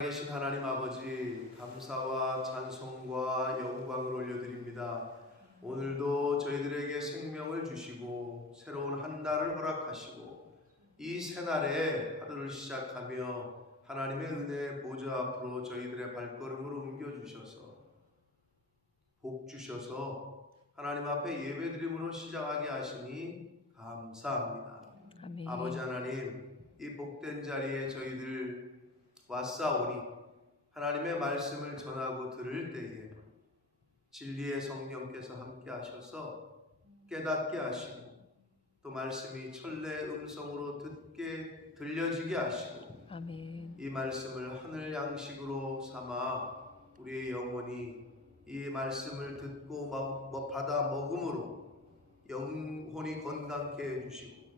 계신 하나님 아버지, 감사와 찬송과 영광을 올려드립니다. 오늘도 저희들에게 생명을 주시고 새로운 한 달을 허락하시고 이 새날에 하루를 시작하며 하나님의 은혜의 보좌 앞으로 저희들의 발걸음을 옮겨주셔서 복 주셔서 하나님 앞에 예배드림으로 시작하게 하시니 감사합니다. 아멘. 아버지 하나님, 이 복된 자리에 저희들 왔사오니 하나님의 말씀을 전하고 들을 때에 진리의 성령께서 함께 하셔서 깨닫게 하시고 또 말씀이 천래의 음성으로 듣게 들려지게 하시고 아멘. 이 말씀을 하늘 양식으로 삼아 우리의 영혼이 이 말씀을 듣고 받아 먹음으로 영혼이 건강케 해주시고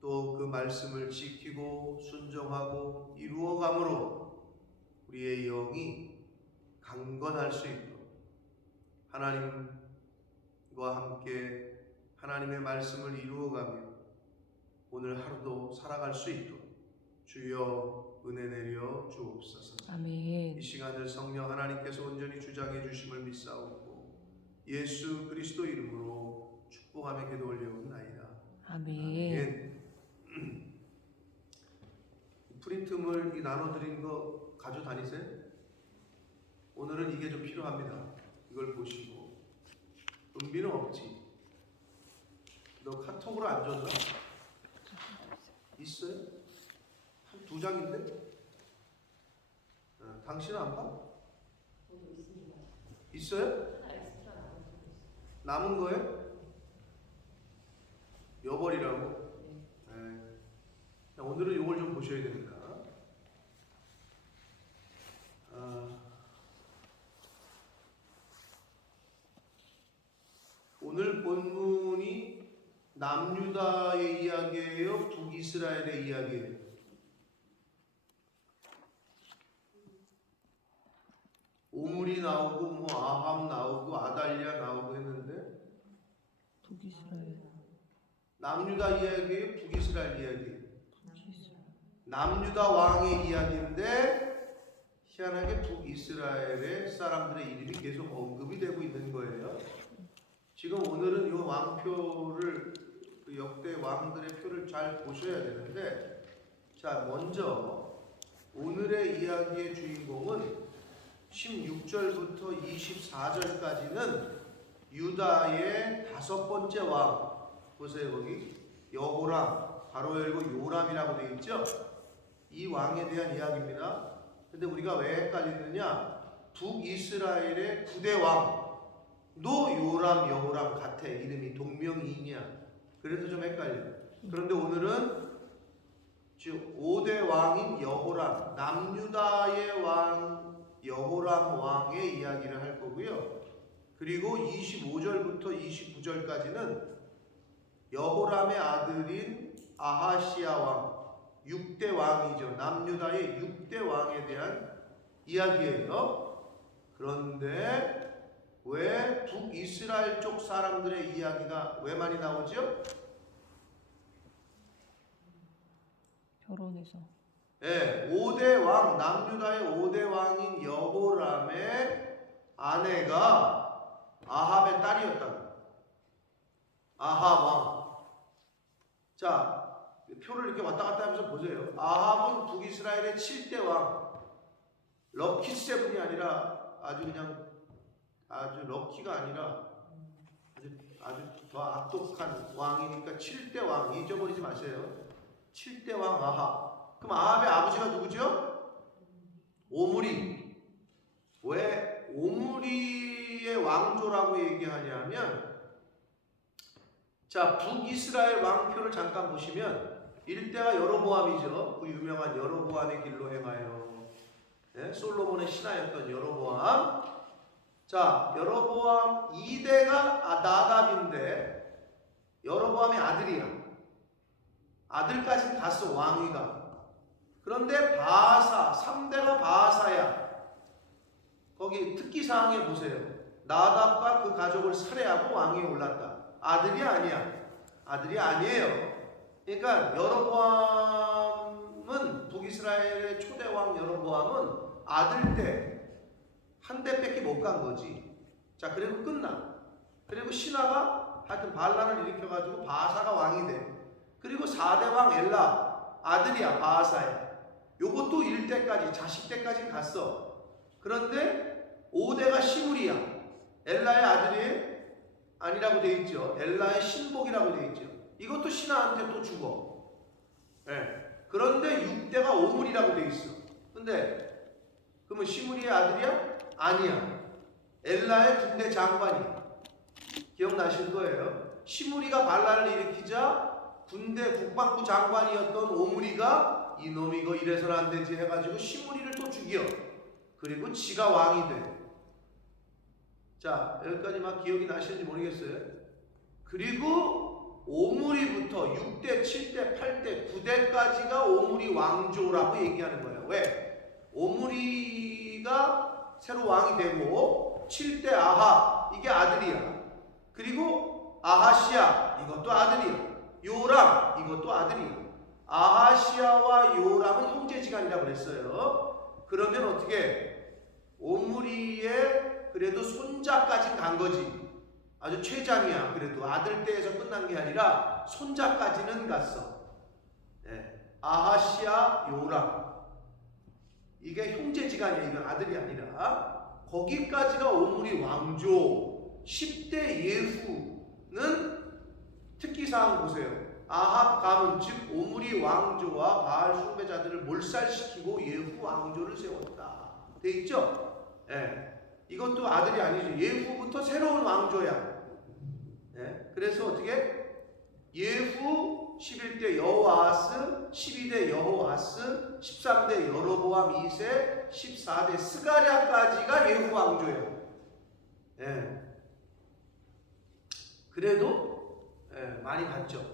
또 그 말씀을 지키고 순종하고 이루어감으로 우리의 영이 강건할 수 있도록 하나님과 함께 하나님의 말씀을 이루어가며 오늘 하루도 살아갈 수 있도록 주여 은혜 내려 주옵소서. 아멘. 이 시간을 성령 하나님께서 온전히 주장해 주심을 믿사옵고 예수 그리스도 이름으로 축복하며 기도 올려옵나이다. 아멘. 아멘. 프린트물 나눠드린 거 가져다니세요. 오늘은 이게 좀 필요합니다. 이걸 보시고. 은비는 없지. 너 카톡으로 안 줬나? 있어요? 한 2장인데? 당신은 안 봐? 있어요? 남은 거예요? 여벌이라고? 네. 오늘은 이걸 좀 보셔야 됩니다. 오늘 본문이 남유다의 이야기예요? 북이스라엘의 이야기예요? 오므리 나오고 뭐 아함 나오고 아달랴 나오고 했는데 북이스라엘. 남유다 이야기예요? 북이스라엘 이야기예요? 북이스라엘. 남유다 왕의 이야기인데 희한하게 북이스라엘의 사람들의 이름이 계속 언급이 되고 있는 거예요. 지금 오늘은 이 왕표를 그 역대 왕들의 표를 잘 보셔야 되는데 자 먼저 오늘의 이야기의 주인공은 16절부터 24절까지는 유다의 5번째 왕 보세요. 거기 여호람 바로 열고 요람이라고 되어 있죠. 이 왕에 대한 이야기입니다. 근데 우리가 왜 헷갈리느냐, 북이스라엘의 9대 왕도 요람 여호람 같아. 이름이 동명이인이야. 그래서 좀 헷갈려요. 그런데 오늘은 즉 5대 왕인 여호람, 남유다의 왕 여호람 왕의 이야기를 할 거고요. 그리고 25절부터 29절까지는 여호람의 아들인 아하시야 왕, 6대 왕이죠. 남유다의 6대 왕에 대한 이야기예요. 그런데 왜 북이스라엘 쪽 사람들의 이야기가 왜 많이 나오죠? 결혼해서. 네, 5대 왕, 남유다의 5대 왕인 여호람의 아내가 아합의 딸이었다고. 아합 왕. 자, 표를 이렇게 왔다 갔다 하면서 보세요. 아합은 북이스라엘의 7대 왕. 럭키 세븐이 아니라 아주 럭키가 아니라 아주 더 악독한 왕이니까 7대 왕. 잊어버리지 마세요. 7대 왕 아합. 그럼 아합의 아버지가 누구죠? 오므리. 왜 오므리의 왕조라고 얘기하냐면 자, 북이스라엘 왕표를 잠깐 보시면 1대가 여로보암이죠. 그 유명한 여로보암의 길로 행하여. 네? 솔로몬의 신하였던 여로보암. 자, 여로보암 2대가 나답인데 여로보암의 아들이야. 아들까지 갔어, 왕위가. 그런데 바사, 3대가 바사야. 거기 특기사항에 보세요. 나답과 그 가족을 살해하고 왕위에 올랐다. 아들이 아니야. 아들이 아니에요. 그러니까 여로보암은 북이스라엘의 초대왕 여로보암은 아들 때 한 대밖에 못 간 거지. 자, 그리고 끝나. 그리고 신하가 하여튼 반란을 일으켜가지고 바사가 왕이 돼. 그리고 4대 왕 엘라 아들이야, 바사야. 요것도 1대까지 자식 때까지 갔어. 그런데 5대가 시므리야. 엘라의 아들이 아니라고 돼 있죠. 엘라의 신복이라고 돼 있죠. 이것도 신하한테 또 죽어. 네. 그런데 6대가 오므리라고 돼 있어. 근데 그러면 시므리의 아들이야? 아니야. 엘라의 군대 장관이야. 기억나실 거예요. 시므리가 반란을 일으키자 군대 국방부 장관이었던 오므리가 이놈이 이거 이래서는 안 되지 해가지고 시므리를 또 죽여. 그리고 지가 왕이 돼. 자, 여기까지 막 기억이 나시는지 모르겠어요. 그리고 오므리부터 6대, 7대, 8대, 9대까지가 오므리 왕조라고 얘기하는 거예요. 왜? 오므리가 새로 왕이 되고 7대 아하 이게 아들이야. 그리고 아하시아 이것도 아들이야. 요람 이것도 아들이야. 아하시아와 요람은 형제지간이라고 그랬어요. 그러면 어떻게 오므리의 그래도 손자까지 간 거지. 아주 최장이야. 그래도 아들 때에서 끝난 게 아니라 손자까지는 갔어. 네. 아하시아 요람 이게 형제지간이야. 이건 아들이 아니라. 거기까지가 오므리 왕조. 10대 예후는 특기사항 보세요. 아합 가문 즉 오므리 왕조와 바알 숭배자들을 몰살시키고 예후 왕조를 세웠다. 돼 있죠? 예. 이것도 아들이 아니죠. 예후부터 새로운 왕조야. 예. 그래서 어떻게? 예후 11대 여호아스, 12대 여호아스, 13대 여로보암 2세, 14대 스가랴까지가 예후 왕조예요. 예. 그래도 많이 갔죠.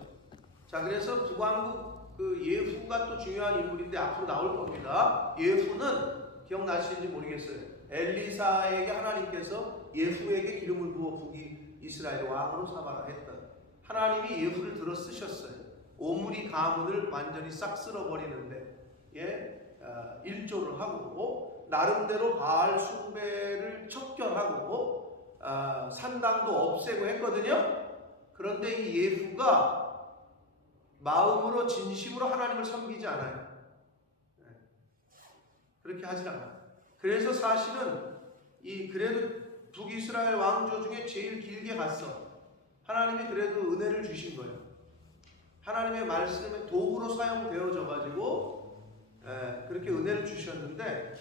자, 그래서 북왕국 그 예후가 또 중요한 인물인데 앞으로 나올 겁니다. 예후는 기억나시는지 모르겠어요. 엘리사에게 하나님께서 예후에게 기름을 부어 북이 이스라엘 왕으로 삼아라 했던 하나님이 예후를 들어 쓰셨어요. 오므리 가문을 완전히 싹 쓸어버리는데 일조를 하고 나름대로 바알 숭배를 척결하고 산당도 없애고 했거든요. 그런데 이 예후가 마음으로 진심으로 하나님을 섬기지 않아요. 그렇게 하지 않아요. 그래서 사실은 그래도 북이스라엘 왕조 중에 제일 길게 갔어. 하나님이 그래도 은혜를 주신 거예요. 하나님의 말씀에 도구로 사용되어져 가지고 그렇게 은혜를 주셨는데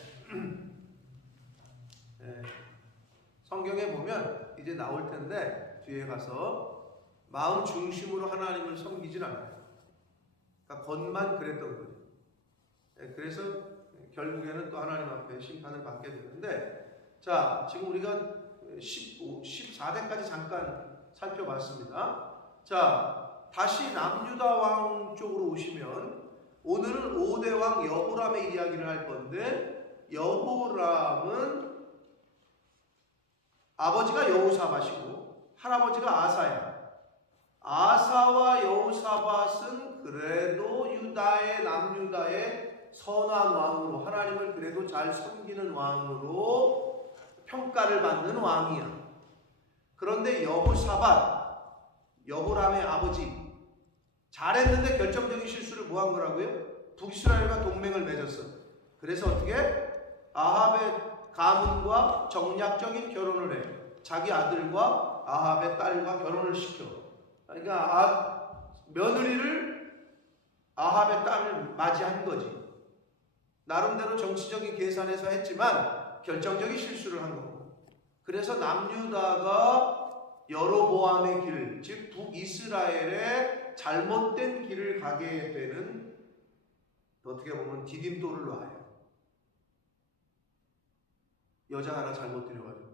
성경에 보면 이제 나올 텐데 뒤에 가서 마음 중심으로 하나님을 섬기진 않아요. 그러니까 겉만 그랬던 거죠. 그래서 결국에는 또 하나님 앞에 심판을 받게 되는데, 자, 지금 우리가 14대까지 잠깐 살펴봤습니다. 자, 다시 남유다 왕 쪽으로 오시면 오늘은 5대 왕 여호람의 이야기를 할 건데, 여호람은 아버지가 여호사밧이고 할아버지가 아사야. 아사와 여호사밧은 그래도 유다의 남유다의 선한 왕으로, 하나님을 그래도 잘 섬기는 왕으로 평가를 받는 왕이야. 그런데 여호사밧, 여호람의 아버지, 잘했는데 결정적인 실수를 뭐 한 거라고요? 북이스라엘과 동맹을 맺었어. 그래서 어떻게? 아합의 가문과 정략적인 결혼을 해. 자기 아들과 아합의 딸과 결혼을 시켜. 그러니까 며느리를 아합의 딸을 맞이한 거지. 나름대로 정치적인 계산에서 했지만 결정적인 실수를 한 거고. 그래서 남유다가 여로보암의 길, 즉 북이스라엘의 잘못된 길을 가게 되는, 어떻게 보면 디딤돌을 놔요. 여자 하나 잘못 들여가지고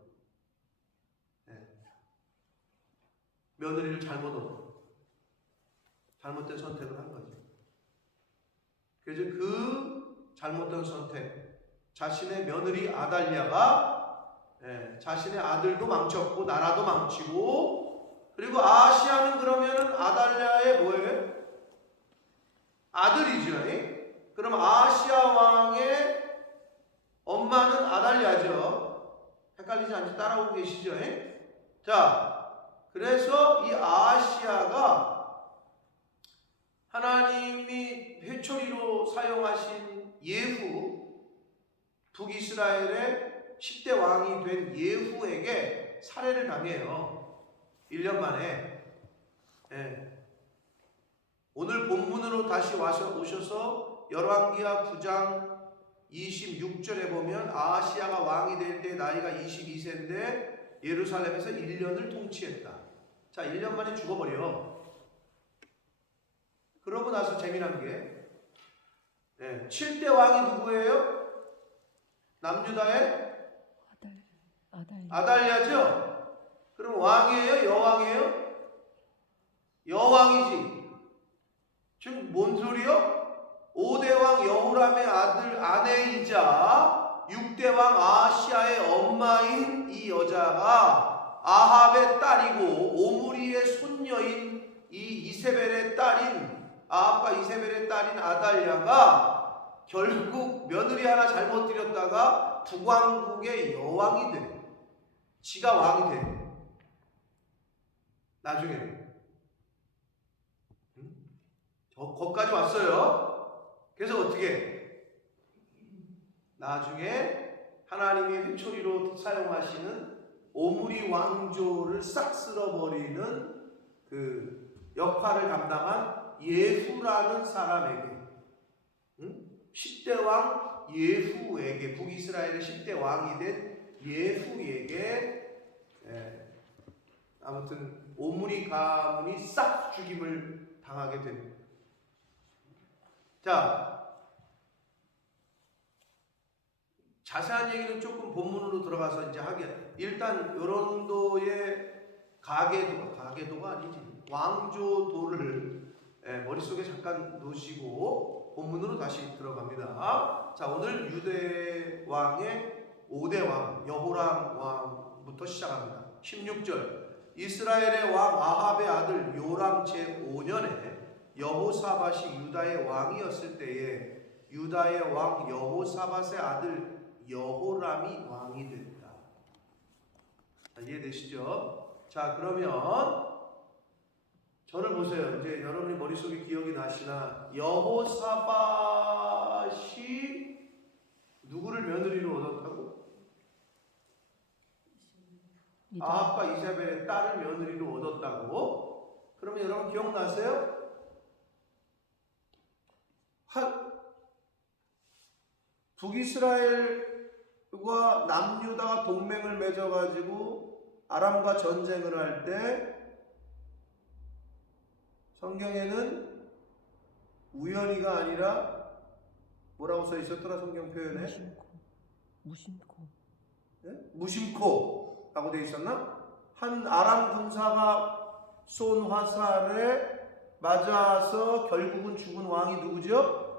며느리를 잘못 얻어 잘못된 선택을 한 거죠. 그래서 그 잘못된 선택, 자신의 며느리 아달랴가 자신의 아들도 망쳤고 나라도 망치고, 그리고 아시아는 그러면은 아달랴의 뭐예요? 아들이죠. 그럼 아시아 왕의 엄마는 아달랴죠. 헷갈리지 않지? 따라오고 계시죠? 자, 그래서 이 아하시아가 하나님이 회초리로 사용하신 예후, 북이스라엘의 10대 왕이 된 예후에게 살해를 당해요. 1년 만에. 오늘 본문으로 다시 오셔서 열왕기하 9장 26절에 보면 아하시아가 왕이 될 때 나이가 22세인데 예루살렘에서 1년을 통치했다. 자, 1년 만에 죽어버려. 그러고 나서 재미난 게 7대 왕이 누구예요? 남유다의 아달랴죠? 그럼 왕이에요? 여왕이에요? 여왕이지. 지금 뭔 소리요? 5대왕 여호람의 아내이자 6대왕 아하시아의 엄마인 이 여자가 아합의 딸이고 오므리의 손녀인 이 이세벨의 딸인 아합과 이세벨의 딸인 아달랴가 결국 며느리 하나 잘못 들였다가 북왕국의 여왕이 돼. 지가 왕이 돼. 나중에는. 거기까지 왔어요. 그래서 어떻게? 나중에 하나님이 회초리로 사용하시는 오므리 왕조를 싹 쓸어버리는 그 역할을 담당한 예후라는 사람에게 10대 왕 예후에게 북이스라엘의 10대 왕이 된 예후에게 아무튼 오므리 가문이 싹 죽임을 당하게 됩니다. 자, 자세한 얘기는 조금 본문으로 들어가서 이제 하게. 일단 요런도의 가계도가 아니지. 왕조도를 머릿속에 잠깐 놓으시고 본문으로 다시 들어갑니다. 자, 오늘 유대 왕의 5대 왕 여호람 왕부터 시작합니다. 16절. 이스라엘의 왕 아합의 아들 요람 제5년에 여호사밧이 유다의 왕이었을 때에 유다의 왕 여호사밧의 아들 여호람이 왕이 됐다. 이해되시죠? 자, 그러면 저를 보세요. 이제 여러분이 머릿속에 기억이 나시나? 여호사밧이 누구를 며느리로 얻었다고? 아합과 이세벨의 딸을 며느리로 얻었다고? 그러면 여러분 기억나세요? 북이스라엘과 남유다가 동맹을 맺어가지고 아람과 전쟁을 할 때 성경에는 우연히가 아니라 뭐라고 써 있었더라? 성경 표현에 무심코라고 되어 있었나? 한 아람 군사가 쏜 화살에 맞아서 결국은 죽은 왕이 누구죠?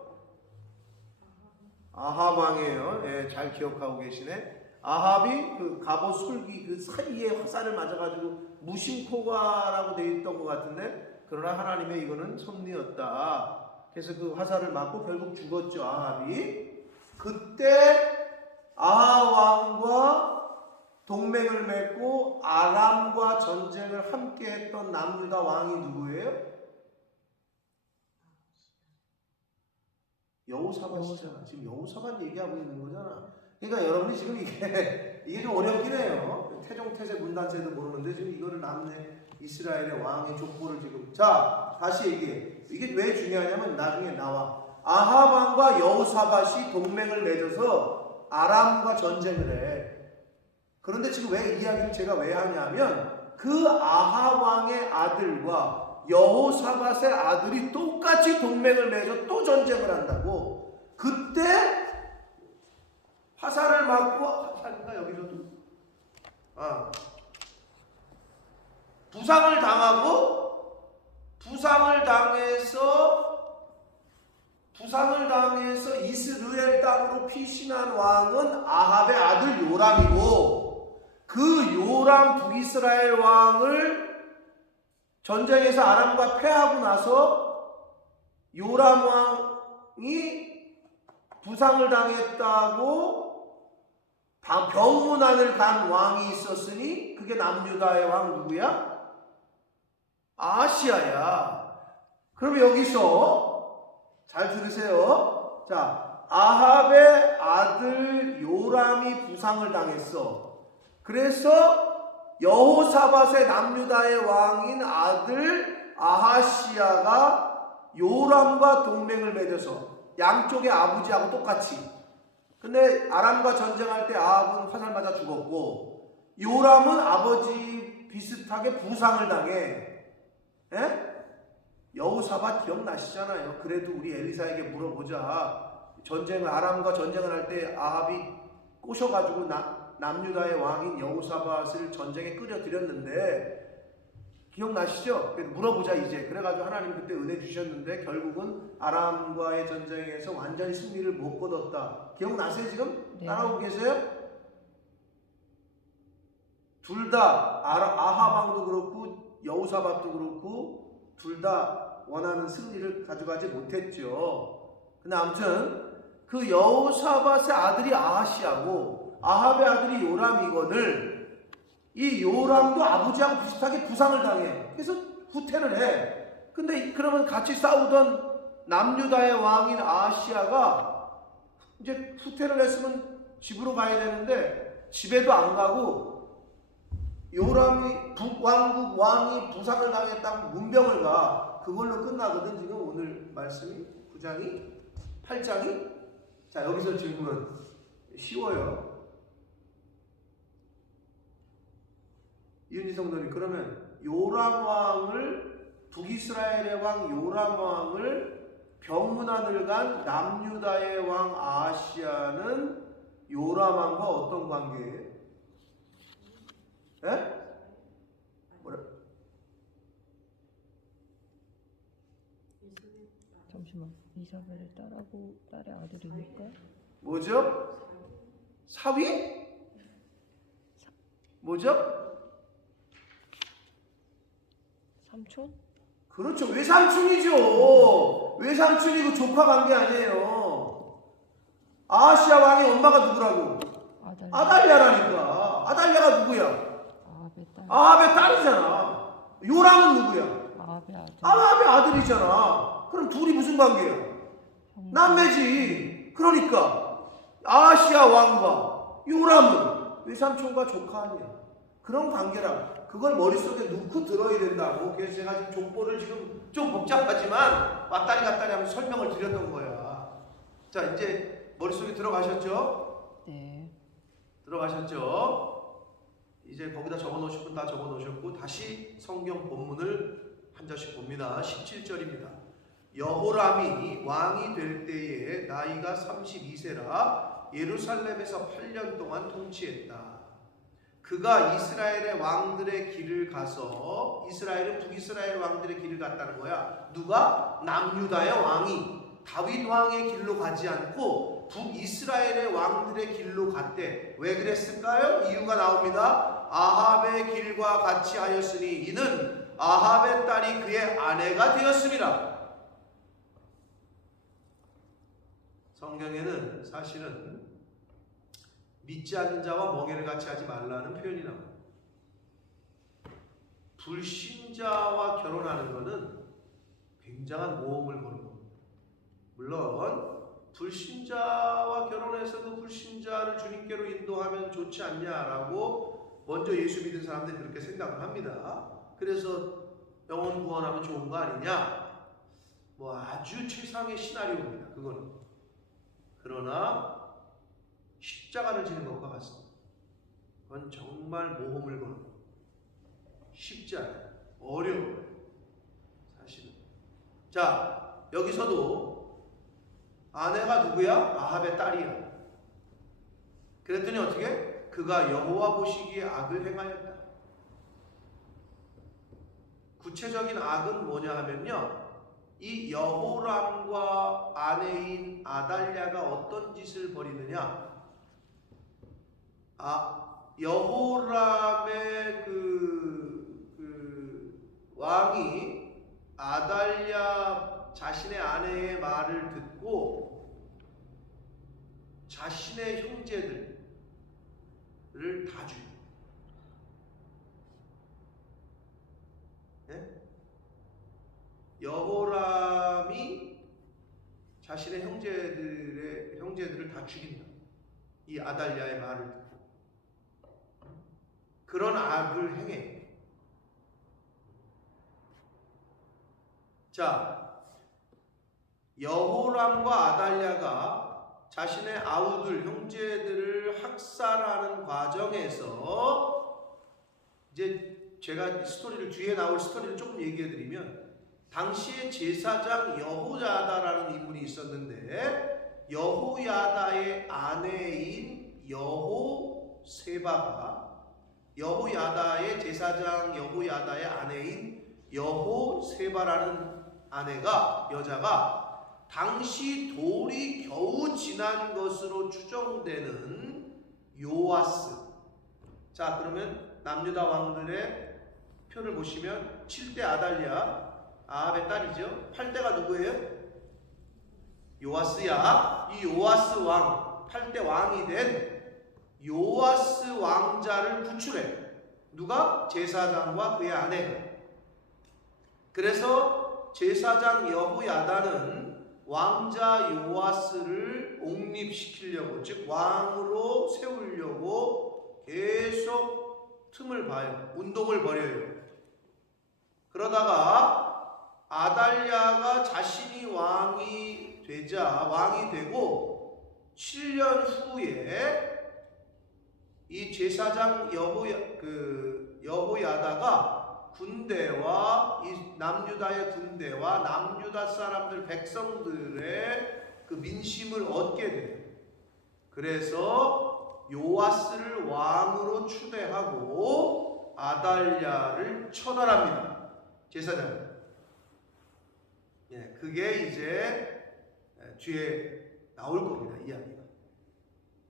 아합 왕이에요. 잘 기억하고 계시네. 아합이 그 갑옷 솔기 그 사이에 화살을 맞아가지고 무심코가라고 되어 있던 것 같은데, 그러나 하나님의 이거는 섭리였다. 그래서 그 화살을 맞고 결국 죽었죠, 아합이. 그때 아합 왕과 동맹을 맺고 아람과 전쟁을 함께했던 남유다 왕이 누구예요? 여호사밧이잖아. 지금 여호사밧 얘기하고 있는 거잖아. 그러니까 여러분이 지금 이게 좀 어렵긴 해요. 태종태세 문단세도 모르는데 지금 이거를 남네 이스라엘의 왕의 족보를 지금. 자, 다시 얘기해. 이게 왜 중요하냐면 나중에 나와. 아합 왕과 여호사밧이 동맹을 맺어서 아람과 전쟁을 해. 그런데 지금 왜 이 이야기를 제가 왜 하냐면 그 아합 왕의 아들과 여호사밧의 아들이 똑같이 동맹을 맺어 또 전쟁을 한다고. 그때 화살을 맞고 화살인가 여기서도 부상을 당해서 이스라엘 땅으로 피신한 왕은 아합의 아들 요람이고, 그 요람 북이스라엘 왕을 전쟁에서 아람과 패하고 나서 요람 왕이 부상을 당했다고 병문안을 간 왕이 있었으니 그게 남유다의 왕 누구야? 아하시야야. 그럼 여기서 잘 들으세요. 자, 아합의 아들 요람이 부상을 당했어. 그래서 여호사밧의 남유다의 왕인 아들 아하시야가 요람과 동맹을 맺어서 양쪽의 아버지하고 똑같이. 근데 아람과 전쟁할 때 아합은 화살 맞아 죽었고 요람은 아버지 비슷하게 부상을 당해. 예? 여호사밧 기억나시잖아요. 그래도 우리 엘리사에게 물어보자. 아람과 전쟁을 할 때 아합이 꼬셔가지고 남유다의 왕인 여호사밧을 전쟁에 끌어들였는데 기억나시죠? 물어보자 이제. 그래가지고 하나님 그때 은혜 주셨는데 결국은 아람과의 전쟁에서 완전히 승리를 못 거뒀다. 기억나세요 지금? 네. 따라오고 계세요? 둘 다 아합 왕도 그렇고 여호사밧도 그렇고 둘 다 원하는 승리를 가져가지 못했죠. 근데 아무튼 그 여호사밧의 아들이 아하시야고 아합의 아들이 요람이거늘 이 요람도 아버지하고 비슷하게 부상을 당해. 그래서 후퇴를 해. 근데 그러면 같이 싸우던 남유다의 왕인 아하시야가 이제 후퇴를 했으면 집으로 가야 되는데 집에도 안 가고 요람이 북왕국 왕이 부상을 당했다고 문병을 가. 그걸로 끝나거든 지금 오늘 말씀이 9장이 8장이. 자 여기서 질문 쉬워요. 이은지 성도님, 그러면 요람 왕을 북이스라엘의 왕 요람 왕을 병문안을 간 남유다의 왕 아하시야는 요람 왕과 어떤 관계예요? 예? 뭐라? 잠시만. 이사벨의 딸하고 딸의 아들이니까 뭐죠? 사위? 뭐죠? 삼촌? 그렇죠. 외삼촌이죠. 외삼촌이고 조카 관계 아니에요. 아하시야 왕의 엄마가 누구라고? 아달랴라니까. 아달랴가 누구야? 아합의 딸. 아합의 딸이잖아. 요람은 누구야? 아합의 아들. 아합의 아들이잖아. 그럼 둘이 무슨 관계야? 형제. 남매지. 그러니까 아하시야 왕과 요람은 외삼촌과 조카 아니야. 그런 관계라고. 그걸 머릿속에 넣고 들어야 된다고. 그래서 제가 지금 족보를 지금 좀 복잡하지만 왔다리 갔다리 하면서 설명을 드렸던 거야. 자 이제 머릿속에 들어가셨죠? 네. 들어가셨죠? 이제 거기다 적어놓으실 분 다 적어놓으셨고 다시 성경 본문을 한 절씩 봅니다. 17절입니다. 여호람이 왕이 될 때에 나이가 32세라 예루살렘에서 8년 동안 통치했다. 그가 이스라엘의 왕들의 길을 가서 이스라엘은 북이스라엘 왕들의 길을 갔다는 거야. 누가? 남유다의 왕이 다윗 왕의 길로 가지 않고 북이스라엘의 왕들의 길로 갔대. 왜 그랬을까요? 이유가 나옵니다. 아합의 길과 같이 하였으니 이는 아합의 딸이 그의 아내가 되었습니다. 성경에는 사실은 믿지 않는 자와 멍에를 같이 하지 말라는 표현이 나옵니다. 불신자와 결혼하는 것은 굉장한 모험을 거는 겁니다. 물론 불신자와 결혼해서도 불신자를 주님께로 인도하면 좋지 않냐라고 먼저 예수 믿은 사람들이 그렇게 생각을 합니다. 그래서 영혼 구원하면 좋은 거 아니냐? 뭐 아주 최상의 시나리오입니다. 그거는. 그러나 십자가를 지는 것과 같습니다. 그건 정말 모험을 거는 것. 쉽지 않아요. 어려워요. 사실은. 자, 여기서도 아내가 누구야? 아합의 딸이야. 그랬더니 어떻게? 그가 여호와 보시기에 악을 행하였다. 구체적인 악은 뭐냐 하면요. 이 여호람과 아내인 아달랴가 어떤 짓을 벌이느냐? 여호람의 왕이 아달랴 자신의 아내의 말을 듣고 자신의 형제들 다 죽여. 네? 여호람이 자신의 형제들을 다 죽인다. 이 아달랴의 말을 듣고 그런 악을 행해. 자, 여호람과 아달랴가 자신의 아우들 형제들을 학살하는 과정에서 이제 제가 스토리를 뒤에 나올 스토리를 조금 얘기해드리면 당시에 제사장 여호야다라는 인물이 있었는데 여호야다의 아내인 여호세바가 여호야다의 제사장 여호야다의 아내인 여호세바라는 여자가 당시 돌이 겨우 지난 것으로 추정되는 요아스. 자, 그러면 남유다 왕들의 표를 보시면 7대 아달랴 아합의 딸이죠. 8대가 누구예요? 요아스야. 이 요아스 왕, 8대 왕이 된 요아스 왕자를 구출해. 누가? 제사장과 그의 아내가. 그래서 제사장 여호야다는 왕자 요아스를 옹립시키려고, 즉 왕으로 세우려고 계속 틈을 봐요. 운동을 벌여요. 그러다가 아달랴가 자신이 왕이 되고 7년 후에 이 제사장 여호야다가 군대와 이 남유다의 군대와 남유다 사람들 백성들의 그 민심을 얻게 돼요. 그래서 요아스를 왕으로 추대하고 아달랴를 처단합니다. 제사장. 예, 그게 이제 뒤에 나올 겁니다. 이야기가.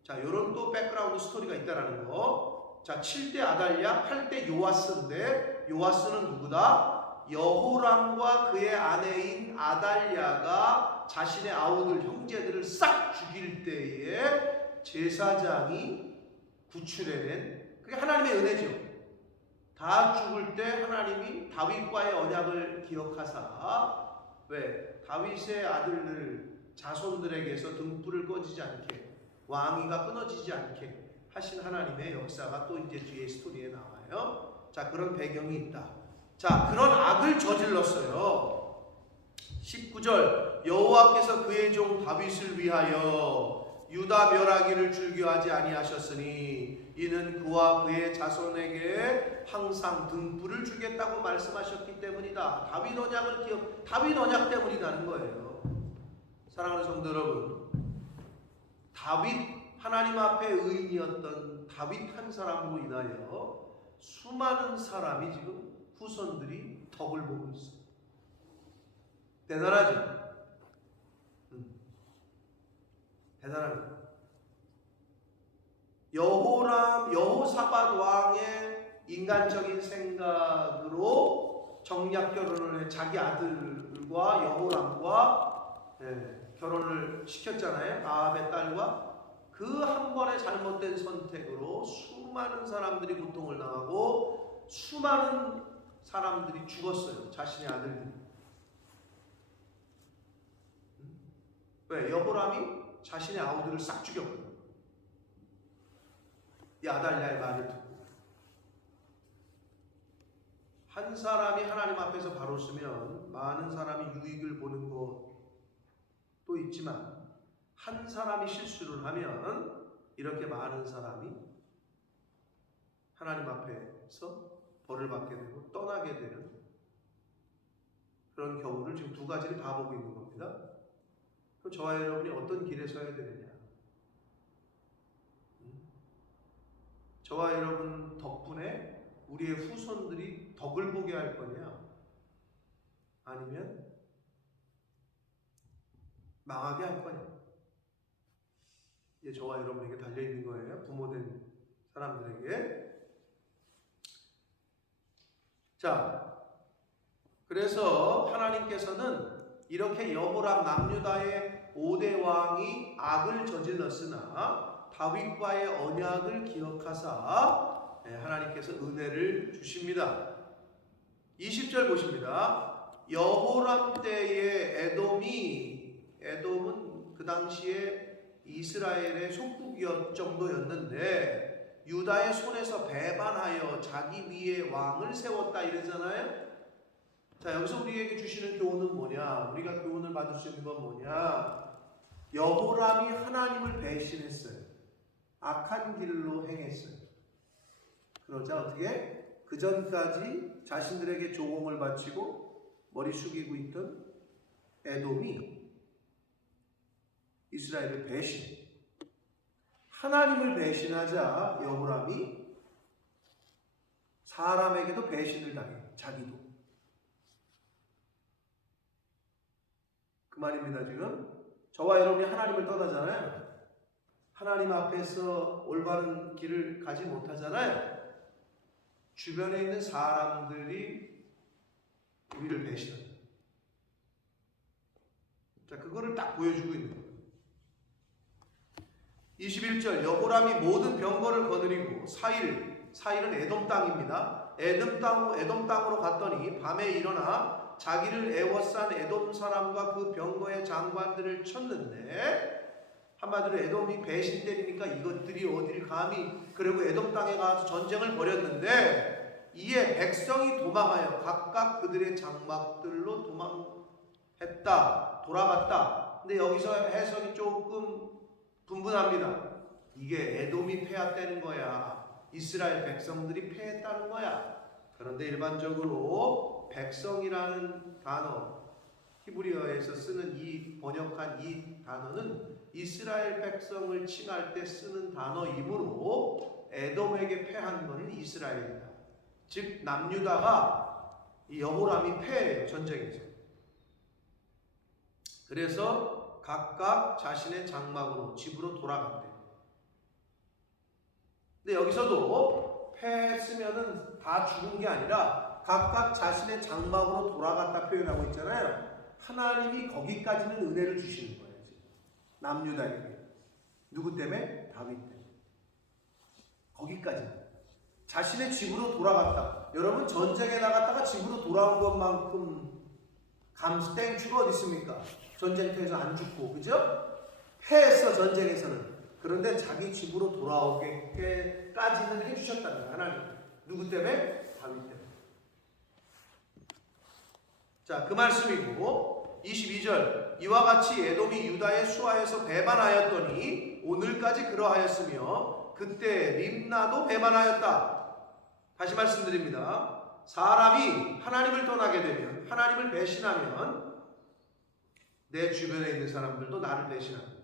자, 요런 또 백그라운드 스토리가 있다라는 거. 자, 7대 아달랴, 8대 요아스인데 요아스는 누구다? 여호람과 그의 아내인 아달랴가 자신의 아우들 형제들을 싹 죽일 때에 제사장이 구출해낸, 그게 하나님의 은혜죠. 다 죽을 때 하나님이 다윗과의 언약을 기억하사, 왜? 다윗의 아들들 자손들에게서 등불을 꺼지지 않게, 왕위가 끊어지지 않게 하신 하나님의 역사가 또 이제 뒤에 스토리에 나와요. 자, 그런 배경이 있다. 자, 그런 악을 저질렀어요. 19절, 여호와께서 그의 종 다윗을 위하여 유다 멸하기를 즐겨하지 아니하셨으니 이는 그와 그의 자손에게 항상 등불을 주겠다고 말씀하셨기 때문이다. 다윗 언약 때문이 나는 거예요. 사랑하는 성도 여러분, 하나님 앞에 의인이었던 다윗 한 사람으로 인하여 수많은 사람이 지금 후손들이 덕을 보고 있어요. 대단하죠? 대단합니다. 여호사밧 왕의 인간적인 생각으로 정략 결혼을 해 자기 아들과 여호람과 결혼을 시켰잖아요. 아합의 딸과. 그 한 번의 잘못된 선택으로 수많은 사람들이 고통을 당하고 수많은 사람들이 죽었어요. 자신의 아들들이. 왜? 여호람이 자신의 아우들을 싹 죽였거든요. 이 아달랴의 말을 듣고. 한 사람이 하나님 앞에서 바로 서면 많은 사람이 유익을 보는 것도 있지만 한 사람이 실수를 하면 이렇게 많은 사람이 하나님 앞에서 벌을 받게 되고 떠나게 되는 그런 경우를 지금 두 가지를 다 보고 있는 겁니다. 그럼 저와 여러분이 어떤 길에 서야 되느냐? 저와 여러분 덕분에 우리의 후손들이 덕을 보게 할 거냐? 아니면 망하게 할 거냐? 이제 저와 여러분에게 달려있는 거예요. 부모된 사람들에게. 자, 그래서 하나님께서는 이렇게 여호람 남유다의 5대 왕이 악을 저질렀으나 다윗과의 언약을 기억하사 하나님께서 은혜를 주십니다. 20절 보십니다. 여호람 때에 에돔은 그 당시에 이스라엘의 속국이었 정도였는데 유다의 손에서 배반하여 자기 위에 왕을 세웠다 이러잖아요. 자, 여기서 우리에게 주시는 교훈은 뭐냐? 우리가 교훈을 받을 수 있는 건 뭐냐? 여호람이 하나님을 배신했어요. 악한 길로 행했어요. 그러자 어떻게? 그 전까지 자신들에게 조공을 바치고 머리 숙이고 있던 에돔이 이스라엘을 배신, 하나님을 배신하자 여호람이 사람에게도 배신을 당해. 자기도. 그 말입니다. 지금 저와 여러분이 하나님을 떠나잖아요. 하나님 앞에서 올바른 길을 가지 못하잖아요. 주변에 있는 사람들이 우리를 배신한다. 자, 그거를 딱 보여주고 있는 거예요. 21절 여호람이 모든 병거를 거느리고 사일은 에돔 땅입니다. 에돔 땅으로 갔더니 밤에 일어나 자기를 애워싼 에돔 사람과 그 병거의 장관들을 쳤는데, 한마디로 에돔이 배신 때리니까 이것들이 어딜 감히, 그리고 에돔 땅에 가서 전쟁을 벌였는데 이에 백성이 도망하여 각각 그들의 장막들로 돌아갔다. 근데 여기서 해석이 조금 분분합니다. 이게 에돔이 패했다는 거야, 이스라엘 백성들이 패했다는 거야. 그런데 일반적으로 백성이라는 단어, 히브리어에서 쓰는 번역한 이 단어는 이스라엘 백성을 칭할 때 쓰는 단어이므로 에돔에게 패한 것은 이스라엘이다. 즉 남유다가 이 여호람이 패해요, 전쟁에서. 그래서 각각 자신의 장막으로 집으로 돌아간대요. 근데 여기서도 패했으면은 다 죽은 게 아니라 각각 자신의 장막으로 돌아갔다 표현하고 있잖아요. 하나님이 거기까지는 은혜를 주시는 거예요. 남유다에게. 누구 때문에? 다윗 때문에. 거기까지. 자신의 집으로 돌아갔다. 여러분, 전쟁에 나갔다가 집으로 돌아온 것만큼 땡큐가 어디 있습니까? 전쟁터에서 안 죽고, 그죠? 패했어, 전쟁에서는. 그런데 자기 집으로 돌아오게까지는 해주셨다는 거예요, 하나님. 누구 때문에? 다윗 때문에. 자, 그 말씀이고, 22절 이와 같이 에돔이 유다의 수하에서 배반하였더니 오늘까지 그러하였으며 그때 림나도 배반하였다. 다시 말씀드립니다. 사람이 하나님을 떠나게 되면, 하나님을 배신하면 내 주변에 있는 사람들도 나를 배신합니다.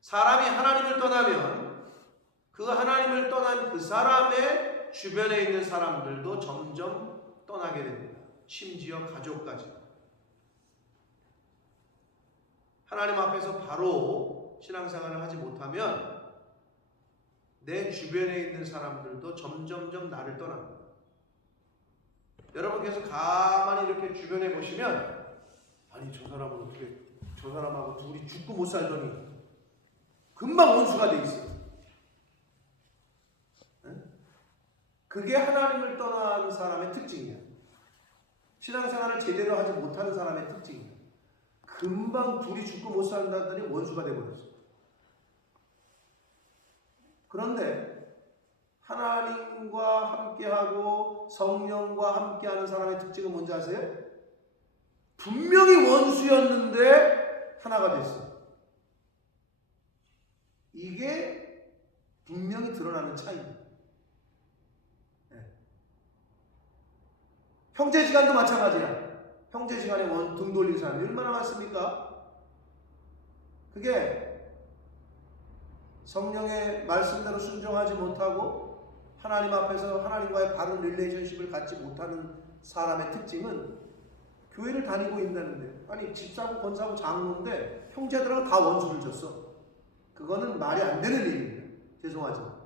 사람이 하나님을 떠나면 그 하나님을 떠난 그 사람의 주변에 있는 사람들도 점점 떠나게 됩니다. 심지어 가족까지. 하나님 앞에서 바로 신앙생활을 하지 못하면 내 주변에 있는 사람들도 점점점 나를 떠납니다. 여러분께서 가만히 이렇게 주변에 보시면, 아니 저 사람은 어떻게, 저 사람하고 둘이 죽고 못 살더니 금방 원수가 돼 있어요. 그게 하나님을 떠난 사람의 특징이야. 신앙생활을 제대로 하지 못하는 사람의 특징이야. 금방 둘이 죽고 못 산다더니 원수가 되어버렸어. 그런데 하나님과 함께하고 성령과 함께하는 사람의 특징은 뭔지 아세요? 분명히 원수였는데 하나가 됐어. 이게 분명히 드러나는 차이입니다. 형제지간도 마찬가지야. 형제지간에 등 돌린 사람이 얼마나 많습니까? 그게 성령의 말씀대로 순종하지 못하고 하나님 앞에서 하나님과의 바른 릴레이션십을 갖지 못하는 사람의 특징은, 교회를 다니고 있다는데, 아니 집사고 권사고 장로인데 형제들하고 다 원수를 줬어. 그거는 말이 안 되는 일입니다. 죄송하지만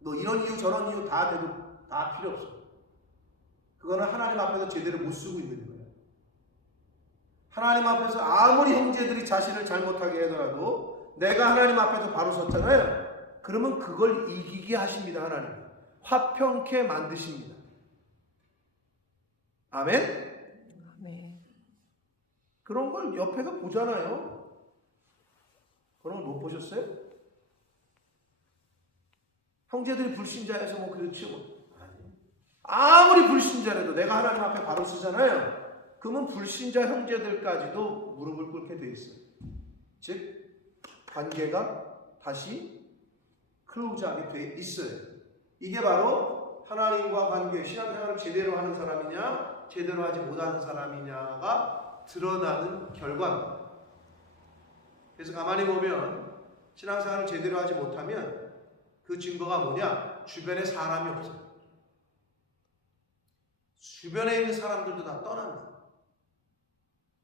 너 이런 이유 저런 이유 다 대도 다 필요 없어. 그거는 하나님 앞에서 제대로 못 쓰고 있는 거예요. 하나님 앞에서 아무리 형제들이 자신을 잘못하게 하더라도 내가 하나님 앞에서 바로 섰잖아요. 그러면 그걸 이기게 하십니다. 하나님 화평케 만드십니다. 아멘. 아멘. 그런 걸 옆에서 보잖아요. 그런 걸 못 보셨어요? 형제들이 불신자여서 뭐 그렇지 뭐. 아무리 불신자라도 내가 하나님 앞에 바로 서잖아요. 그러면 불신자 형제들까지도 무릎을 꿇게 돼 있어요. 즉 관계가 다시 클로즈하게 돼 있어요. 이게 바로 하나님과 관계, 신앙생활을 제대로 하는 사람이냐 제대로 하지 못하는 사람이냐가 드러나는 결과입니다. 그래서 가만히 보면 신앙생활을 제대로 하지 못하면 그 증거가 뭐냐? 주변에 사람이 없어요. 주변에 있는 사람들도 다 떠난다.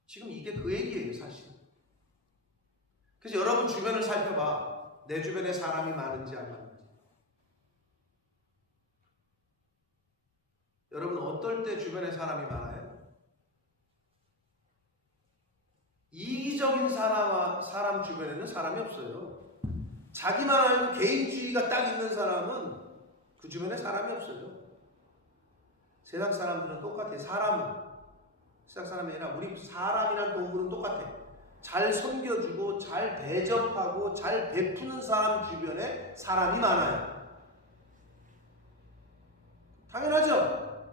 지금 이게 그 얘기예요, 사실. 그래서 여러분 주변을 살펴봐. 내 주변에 사람이 많은지 안 많은지. 여러분 어떨 때 주변에 사람이 많아요? 이기적인 사람 주변에는 사람이 없어요. 자기만 알고 개인주의가 딱 있는 사람은 그 주변에 사람이 없어요. 세상 사람들은 똑같아. 세상 사람이 아니라 우리 사람이란 동물은 똑같아. 잘 섬겨주고 잘 대접하고 잘 베푸는 사람 주변에 사람이 많아요. 당연하죠?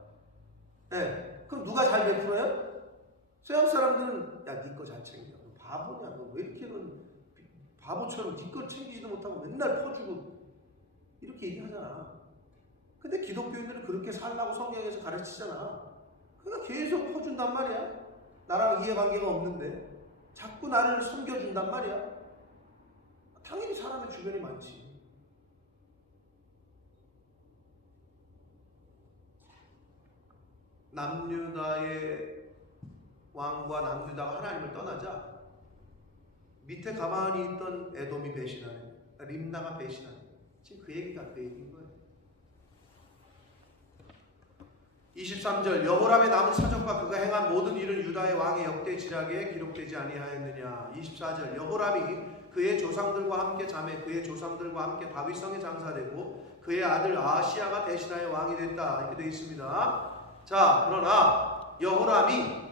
네. 그럼 누가 잘 베풀어요? 서양 사람들은 야, 네 거 잘 챙겨. 너 바보냐? 너 왜 이렇게는 바보처럼 네 걸 챙기지도 못하고 맨날 퍼주고 이렇게 얘기하잖아. 근데 기독교인들은 그렇게 살라고 성경에서 가르치잖아. 그러니까 계속 퍼준단 말이야. 나랑 이해관계가 없는데 자꾸 나를 섬겨준단 말이야. 당연히 사람의 주변이 많지. 남유다의 왕과 남유다가 하나님을 떠나자 밑에 가만히 있던 에돔이 배신하네. 림나가 배신하네. 지금 그 얘기가 그 얘기인 거예요. 23절 여호람의 남은 사적과 그가 행한 모든 일은 유다의 왕의 역대 지략에 기록되지 아니하였느냐. 24절 여호람이 그의 조상들과 함께 자매 그의 조상들과 함께 다윗성에 장사되고 그의 아들 아하시야가 대신하여 왕이 됐다. 이렇게 되어 있습니다. 자, 그러나 여호람이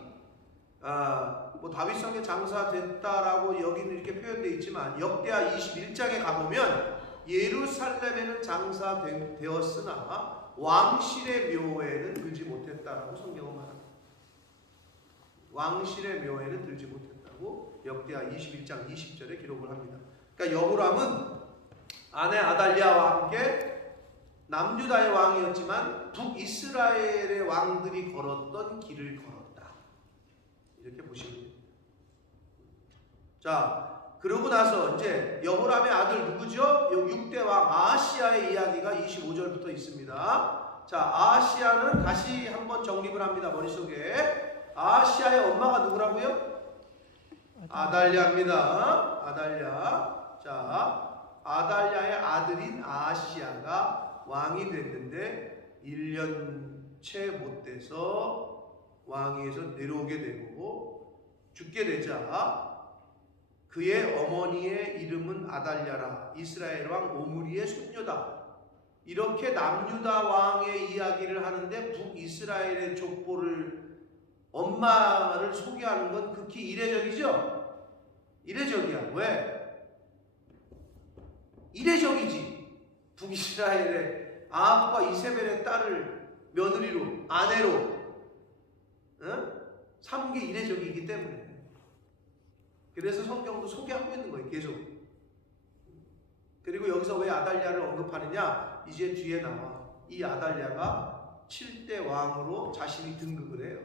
뭐 다윗성에 장사됐다라고 여기는 이렇게 표현되어 있지만 역대하 21장에 가보면 예루살렘에는 장사되었으나 왕실의 묘에는 들지 못했다라고 성경은 말합니다. 왕실의 묘에는 들지 못했다고 역대하 21장 20절에 기록을 합니다. 그러니까 여호람은 아내 아달랴와 함께 남유다의 왕이었지만 북이스라엘의 왕들이 걸었던 길을 걸었다. 이렇게 보시면 됩니다. 자, 그러고 나서 이제 여호람의 아들 누구죠? 6대 왕 아하시야의 이야기가 25절부터 있습니다. 자, 아하시야는 다시 한번 정립을 합니다. 머릿속에. 아하시야의 엄마가 누구라고요? 아달랴입니다. 아달랴. 자, 아달랴의 아들인 아하시야가 왕이 됐는데 1년 채 못 돼서 왕위에서 내려오게 되고 죽게 되자 그의 어머니의 이름은 아달랴라. 이스라엘 왕 오므리의 손녀다. 이렇게 남유다 왕의 이야기를 하는데 북이스라엘의 족보를 엄마를 소개하는 건 극히 이례적이죠? 이례적이야. 왜? 이례적이지. 북이스라엘의 아합과 이세벨의 딸을 며느리로 아내로 삼은 게 이례적이기 때문에. 그래서 성경도 소개하고 있는 거예요. 계속. 그리고 여기서 왜 아달랴를 언급하느냐? 이제 뒤에 나와. 이 아달랴가 7대 왕으로 자신이 등극을 해요.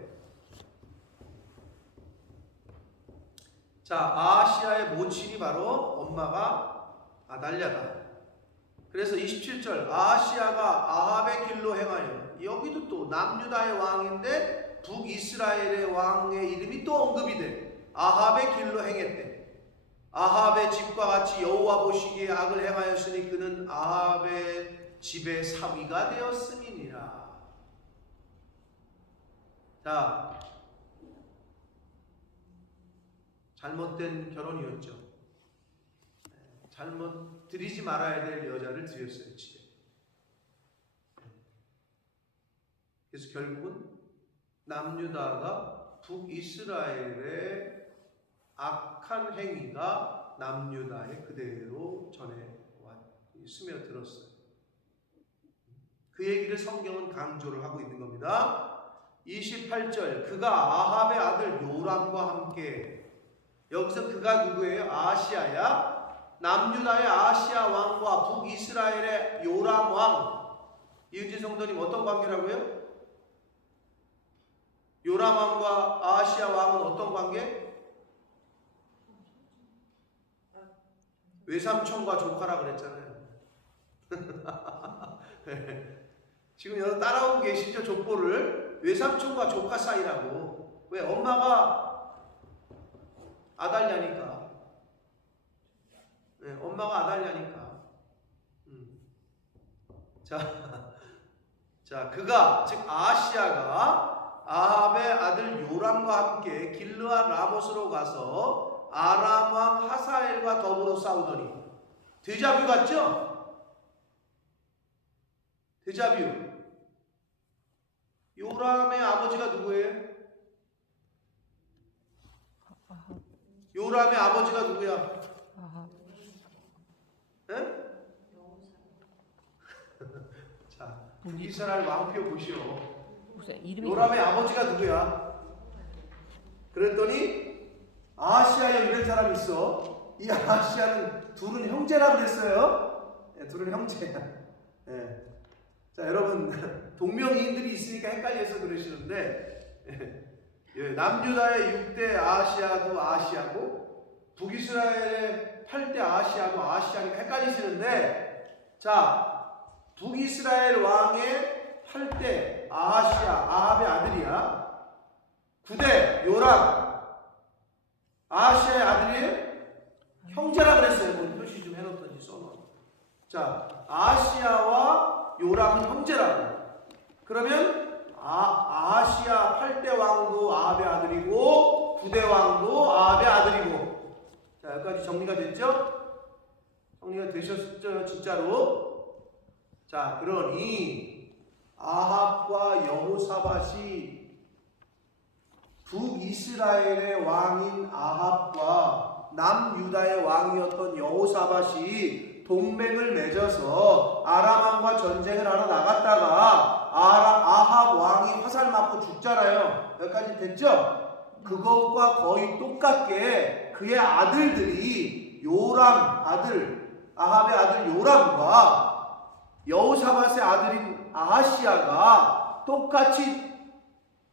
자, 아하시야의 모친이 바로 엄마가 아달랴다. 그래서 27절 아하시야가 아합의 길로 행하여, 여기도 또 남유다의 왕인데 북이스라엘의 왕의 이름이 또 언급이 돼. 아합의 길로 행했대. 아합의 집과 같이 여호와 보시기에 악을 행하였으니 그는 아합의 집의 사위가 되었음이니라. 자, 잘못된 결혼이었죠. 잘못 드리지 말아야 될 여자를 드렸어요, 집에. 그래서 결국은 남유다가 북이스라엘의 악한 행위가 남유다에 그대로 스며들었어요. 그 얘기를 성경은 강조를 하고 있는 겁니다. 28절, 그가 아합의 아들 요람과 함께, 여기서 그가 누구예요? 아하시아야. 남유다의 아하시아 왕과 북이스라엘의 요람 왕. 이은지 성도님, 어떤 관계라고요? 요람 왕과 아하시아 왕은 어떤 관계? 외삼촌과 조카라 그랬잖아요. 지금 여러분 따라오고 계시죠? 족보를. 외삼촌과 조카 사이라고. 왜? 엄마가 아달랴니까. 네, 엄마가 아달랴니까. 자, 그가, 즉 아하시아가 아합의 아들 요람과 함께 길르앗 라못으로 가서 아람 왕 하사엘과 더불어 싸우더니, 데자뷰 같죠? 데자뷰. 요람의 아버지가 누구예요? 아합. 요람의 아버지가 누구야? 아합. 예? 자, 이스라엘 왕표 보시오. 무슨 이름이 요람의 아버지가 누구야? 그랬더니 아하시아에 이런 사람이 있어. 이 아하시아는 둘은 형제라 그랬어요. 예, 둘은 형제야. 예. 자, 여러분 동명이인들이 있으니까 헷갈려서 그러시는데, 예, 남유다의 6대 아하시아도 아하시아고 북이스라엘의 8대 아하시아도 아하시아니까 헷갈리시는데, 자, 북이스라엘 왕의 8대 아하시아, 아합의 아들이야. 9대 요람, 아하시아의 아들이에요? 형제라 그랬어요. 뭐 표시 좀 해놓던지 써놔. 자, 아하시아와 요람은 형제라고. 그러면 아하시아 8대 왕도 아합의 아들이고 9대 왕도 아합의 아들이고. 자, 여기까지 정리가 됐죠? 정리가 되셨죠? 진짜로. 자, 그러니 아합과 여호사밧이 북이스라엘의 왕인 아합과 남유다의 왕이었던 여호사밧이 동맹을 맺어서 아람 왕과 전쟁을 하러 나갔다가 아합 왕이 화살 맞고 죽잖아요. 여기까지 됐죠? 그것과 거의 똑같게 그의 아들들이 요람 아들, 아합의 아들 요람과 여호사밧의 아들인 아하시아가 똑같이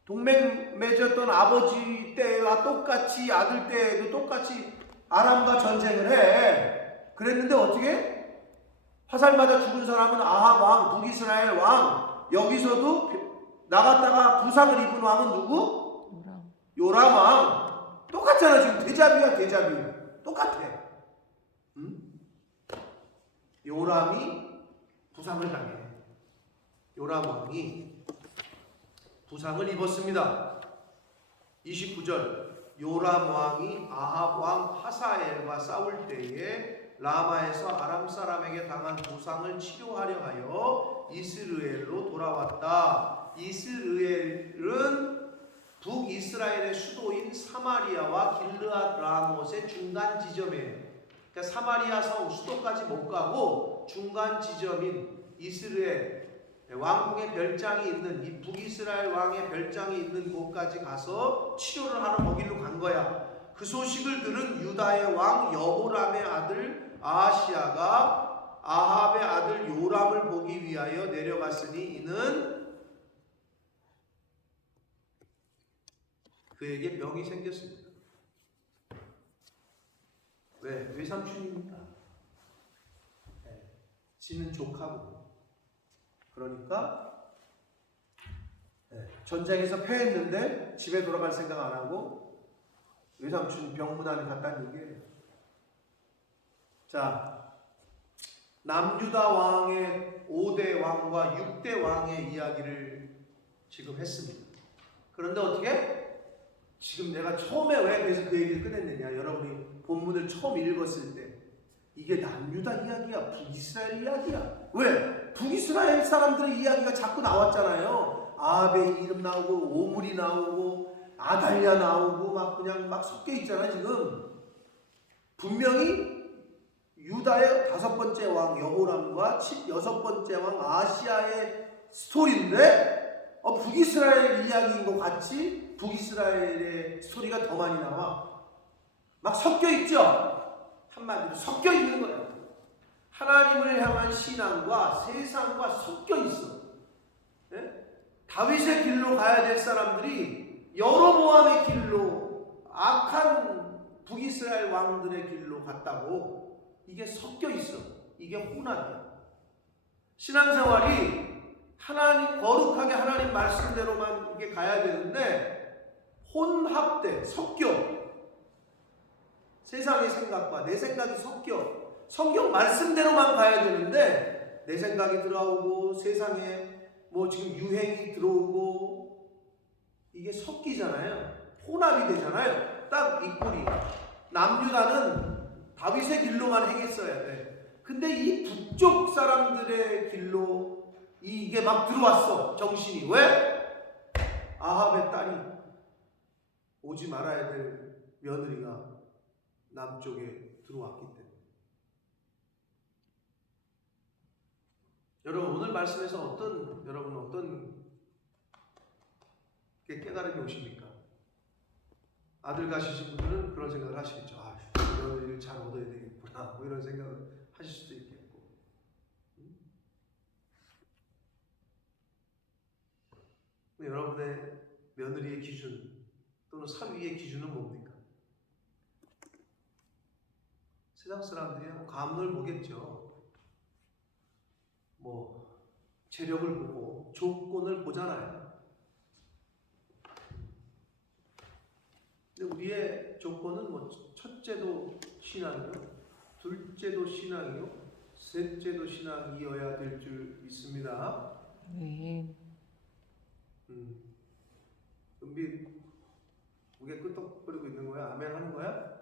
동맹 맺었던 아버지 때와 똑같이 아들 때에도 똑같이 아람과 전쟁을 해. 그랬는데 어떻게? 화살 맞아 죽은 사람은 아합 왕, 북이스라엘 왕. 여기서도 나갔다가 부상을 입은 왕은 누구? 요람 왕. 똑같잖아. 지금 데자뷰야, 데자뷰. 똑같아. 응? 요람이 부상을 당해. 요람 왕이 부상을 입었습니다. 29절, 요람 왕이 아합 왕 하사엘과 싸울 때에 라마에서 아람 사람에게 당한 부상을 치료하려 하여 이스르엘로 돌아왔다. 이스르엘은 북이스라엘의 수도인 사마리아와 길르앗 라못의 중간 지점이에요. 그러니까 사마리아 성 수도까지 못 가고 중간 지점인 이스라엘 왕궁의 별장이 있는, 이 북이스라엘 왕의 별장이 있는 곳까지 가서 치료를 하러 거기로 간 거야. 그 소식을 들은 유다의 왕 여호람의 아들 아하시아가 아합의 아들 요람을 보기 위하여 내려갔으니 이는 그에게 병이 생겼습니다. 왜? 외삼촌이니까. 지는 조카고. 그러니까 전쟁에서 패했는데 집에 돌아갈 생각 안 하고 외삼촌 병문안에 갔다는 얘기예요. 자, 남유다 왕의 5대 왕과 6대 왕의 이야기를 지금 했습니다. 그런데 어떻게? 지금 내가 처음에 왜 그래서 그 얘기를 꺼냈느냐, 여러분이 본문을 처음 읽었을 때 이게 남유다 이야기야, 북이스라엘 이야기야. 왜? 북이스라엘 사람들의 이야기가 자꾸 나왔잖아요. 아합의 이름 나오고 오물이 나오고 아달랴 나오고 막 그냥 막 섞여 있잖아요 지금. 분명히 유다의 5번째 왕 여호람과 6번째 왕 아시아의 스토리인데 북이스라엘 이야기인 것 같이 북이스라엘의 스토리가 더 많이 나와. 막 섞여 있죠. 한마디로 섞여 있는 거예요. 하나님을 향한 신앙과 세상과 섞여 있어. 네? 다윗의 길로 가야 될 사람들이 여로보암의 길로, 악한 북이스라엘 왕들의 길로 갔다고. 이게 섞여 있어. 이게 혼합이야. 신앙생활이 하나님, 거룩하게 하나님 말씀대로만 이게 가야 되는데 혼합돼, 섞여. 세상의 생각과 내 생각이 섞여. 성경 말씀대로만 가야 되는데 내 생각이 들어오고 세상에 뭐 지금 유행이 들어오고 이게 섞이잖아요. 혼합이 되잖아요. 딱 이 꼴이. 남유다는 다윗의 길로만 행했어야 돼. 근데 이 북쪽 사람들의 길로 이게 막 들어왔어. 정신이. 왜? 아합의 딸이 오지 말아야 될 며느리가 남쪽에 들어왔기 때문에. 여러분 오늘 말씀에서 여러분 어떤 깨달음이 오십니까? 아들 가시신 분들은 그런 생각을 하시겠죠. 며느리를 잘 얻어야 되겠구나. 뭐 이런 생각을 하실 수도 있겠고. 여러분의 며느리의 기준 또는 사위의 기준은 뭡니까? 세상 사람들이 감을 보겠죠. 뭐 재력을 보고 조건을 보잖아요. 근데 우리의 조건은 뭐 첫째도 신앙이요, 둘째도 신앙이요, 셋째도 신앙이어야 될 줄 믿습니다. 네. 은비 고개 끄덕거리고 있는 거야? 아멘 하는 거야?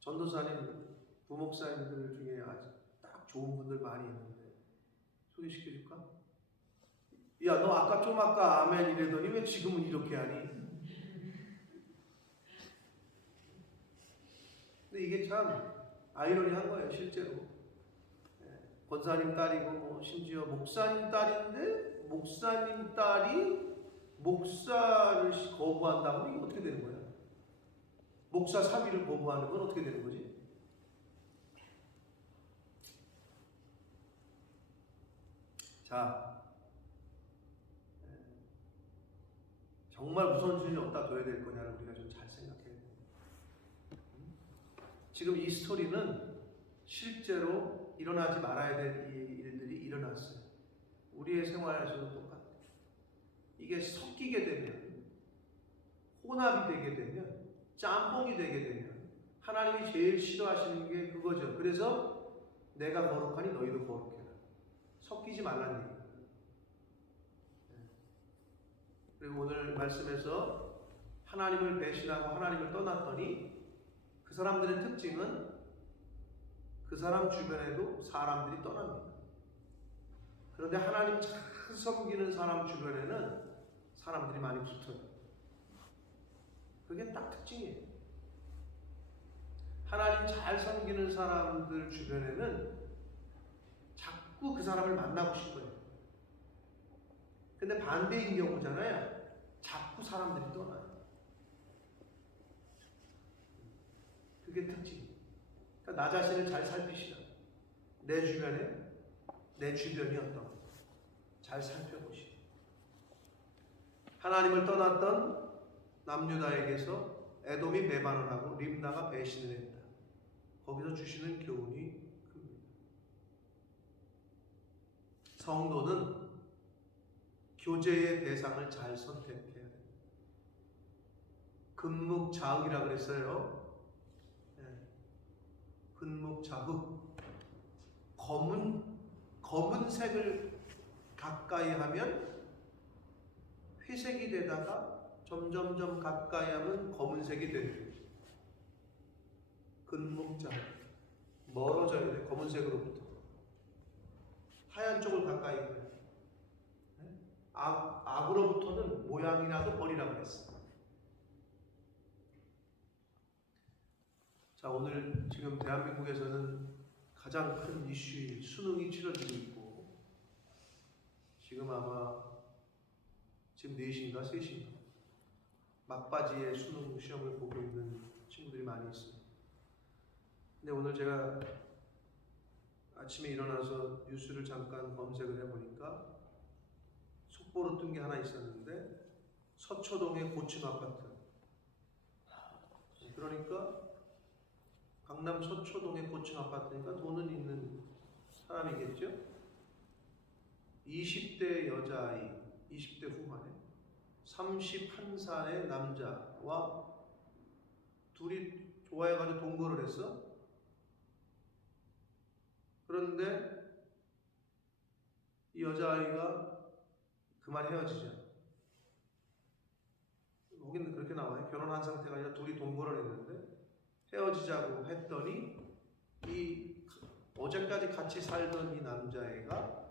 전도사님, 부목사님들 중에 아주 딱 좋은 분들 많이 있는데 소개시켜줄까? 야, 너 아까 아멘 이래더니 왜 지금은 이렇게 하니? 근데 이게 참 아이러니한 거예요, 실제로. 권사님 딸이고 뭐 심지어 목사님 딸인데 목사님 딸이 목사를 거부한다면 이게 어떻게 되는 거야? 목사 사위를 거부하는 건 어떻게 되는 거지? 자, 정말 무서운 일이 없다 둬야 될 거냐를 우리가 좀 잘 생각해야 돼요. 지금 이 스토리는 실제로 일어나지 말아야 될 일들이 일어났어요. 우리의 생활에서도 똑같아요. 이게 섞이게 되면, 혼합이 되게 되면, 짬뽕이 되게 되면 하나님이 제일 싫어하시는 게 그거죠. 그래서 내가 거룩하니 너희도 거룩해라. 섞이지 말라는 얘기예요. 그리고 오늘 말씀에서 하나님을 배신하고 하나님을 떠났더니 그 사람들의 특징은 그 사람 주변에도 사람들이 떠납니다. 그런데 하나님 잘 섬기는 사람 주변에는 사람들이 많이 붙어요. 그게 딱 특징이에요. 하나님 잘 섬기는 사람들 주변에는 자꾸 그 사람을 만나고 싶어요. 근데 반대인 경우잖아요. 자꾸 사람들이 떠나요. 그게 특징이에요. 그러니까 나 자신을 잘 살피시라. 내 주변이 어떤 잘 살펴보시라. 하나님을 떠났던 남유다에게서 에돔이 배반을 하고 림나가 배신을 했다. 거기서 주시는 교훈이 큽니다. 성도는 교제의 대상을 잘 선택해야 됩니다. 근묵자흑이라고 그랬어요. 근묵자흑. 검은색을 가까이 하면 회색이 되다가 점점점 가까이 하면 검은색이 되는. 근목자 멀어져야 돼. 검은색으로부터 하얀 쪽을 가까이 가야 돼. 악으로부터는 모양이라도 버리라고 그랬어. 자, 오늘 지금 대한민국에서는 가장 큰 이슈인 수능이 치러지고 있고, 지금 아마 지금 4시인가 3시인가 막바지에 수능 시험을 보고 있는 친구들이 많이 있어요. 근데 오늘 제가 아침에 일어나서 뉴스를 잠깐 검색을 해보니까 속보로 뜬 게 하나 있었는데, 서초동의 고층 아파트, 그러니까 강남 서초동의 고층 아파트니까 돈은 있는 사람이겠죠. 20대 여자아이, 20대 후반에 31살의 남자와 둘이 좋아해가지고 동거를 했어. 그런데 이 여자아이가 그만 헤어지자. 거기는 그렇게 나와요. 결혼한 상태가 아니라 둘이 동거를 했는데 헤어지자고 했더니 이 어제까지 같이 살던 이 남자애가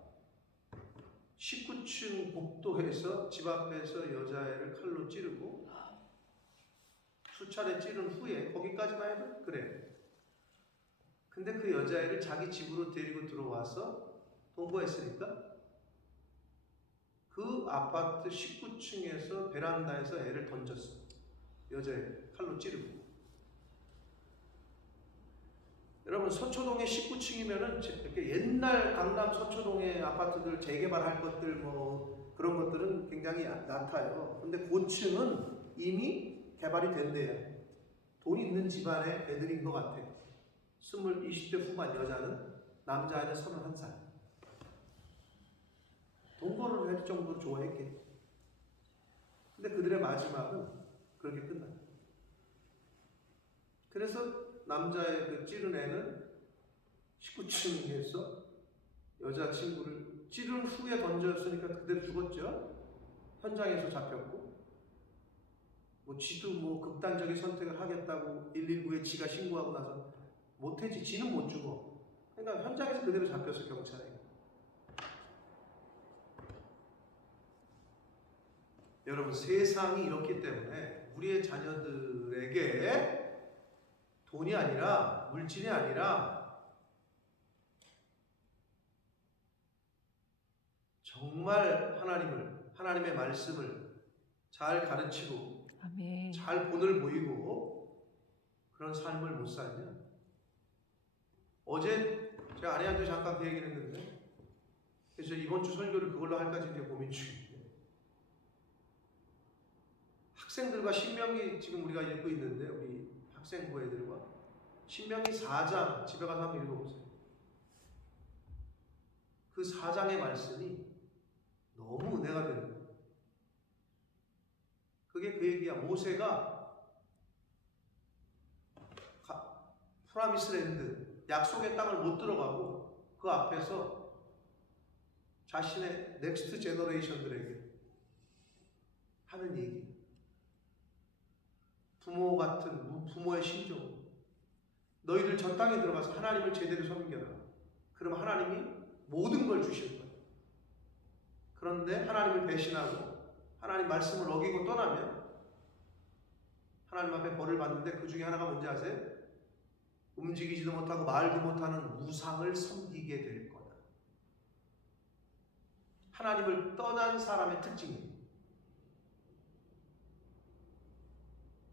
19층 복도에서 집 앞에서 여자애를 칼로 찌르고 수차례 찌른 후에, 거기까지만 해도 그래. 근데 그 여자애를 자기 집으로 데리고 들어와서 동거했으니까 그 아파트 19층에서 베란다에서 애를 던졌어. 여자애 칼로 찌르고. 여러분, 서초동의 19층이면은 이렇게 옛날 강남 서초동의 아파트들 재개발할 것들 뭐 그런 것들은 굉장히 낮아요. 근데 고층은 이미 개발이 된대요. 돈 있는 집안의 애들인 것 같아. 20대 후반 여자는, 남자애는 31살. 동거를 할 정도로 좋아했겠지. 근데 그들의 마지막은 그렇게 끝났다. 그래서 남자의 그 찌른 애는 19층에서 여자친구를 찌른 후에 던졌으니까 그대로 죽었죠. 현장에서 잡혔고, 뭐 지도 뭐 극단적인 선택을 하겠다고 119에 지가 신고하고 나서 못했지. 지는 못 죽어. 그러니까 현장에서 그대로 잡혔어, 경찰에. 여러분, 세상이 이렇기 때문에 우리의 자녀들에게 돈이 아니라, 물질이 아니라 정말 하나님의 말씀을 잘 가르치고 아멘. 잘 본을 보이고 그런 삶을 못 살면, 어제 제가 아내한테 잠깐 그 얘기를 했는데, 그래서 이번 주 설교를 그걸로 할까 지금 고민 중이에요. 학생들과 신명기 지금 우리가 읽고 있는데, 우리 학생부 애들과 신명기 4장 집에 가서 한번 읽어보세요. 그 4장의 말씀이 너무 은혜가 되는 거예요. 그게 그 얘기야. 모세가 프라미스랜드, 약속의 땅을 못 들어가고 그 앞에서 자신의 넥스트 제너레이션들에게 하는 얘기. 부모 같은 부모의 심정. 너희들 저 땅에 들어가서 하나님을 제대로 섬겨라. 그럼 하나님이 모든 걸 주실 거예요. 그런데 하나님을 배신하고 하나님 말씀을 어기고 떠나면 하나님 앞에 벌을 받는데, 그 중에 하나가 뭔지 아세요? 움직이지도 못하고 말도 못하는 우상을 섬기게 될 거다. 하나님을 떠난 사람의 특징이에요.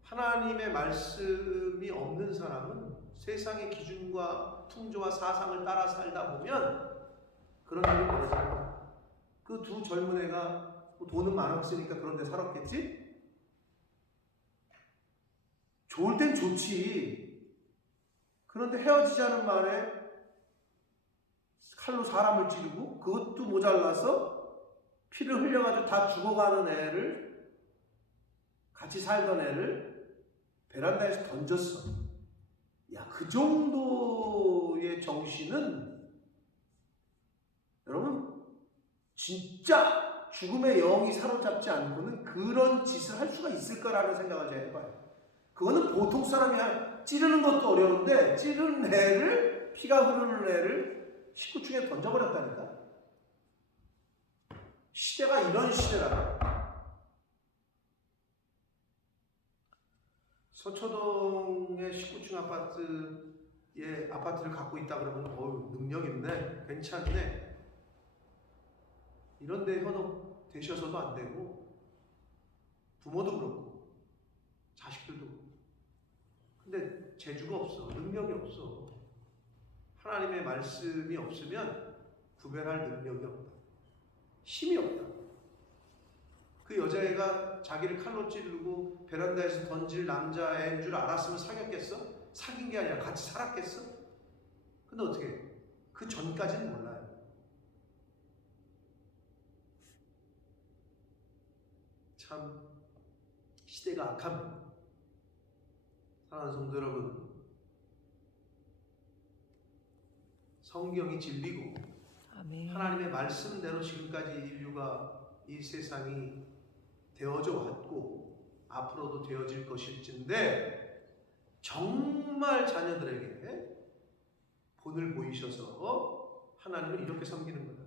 하나님의 말씀이 없는 사람은 세상의 기준과 풍조와 사상을 따라 살다 보면 그런 일이 벌어집니다. 그 두 젊은 애가 돈은 많았으니까 그런 데 살았겠지? 좋을 땐 좋지. 그런데 헤어지자는 말에 칼로 사람을 찌르고, 그것도 모자라서 피를 흘려가지고 다 죽어가는 애를, 같이 살던 애를 베란다에서 던졌어. 야, 그 정도의 정신은 여러분 진짜 죽음의 영이 사로잡지 않고는 그런 짓을 할 수가 있을까라는 생각을 제가 해봐요. 그거는 보통 사람이 찌르는 것도 어려운데 찌르는 애를, 피가 흐르는 애를 19층에 던져버렸다니까. 시대가 이런 시대라. 서초동의 19층 아파트를 갖고 있다 그러면 능력 있네, 괜찮네. 이런데 현혹 되셔서도 안 되고, 부모도 그렇고 자식들도 그렇고. 근데 재주가 없어, 능력이 없어. 하나님의 말씀이 없으면 구별할 능력이 없다, 힘이 없다. 그 여자애가 자기를 칼로 찌르고 베란다에서 던질 남자애인 줄 알았으면 사귀었겠어? 사귄 게 아니라 같이 살았겠어? 근데 어떻게 그 전까지는 몰라요. 참 시대가 악합니다. 사랑하는 성도 여러분, 성경이 진리고 아멘. 하나님의 말씀대로 지금까지 인류가 이 세상이 되어져 왔고 앞으로도 되어질 것일진데, 정말 자녀들에게 본을 보이셔서 하나님을 이렇게 섬기는 거다.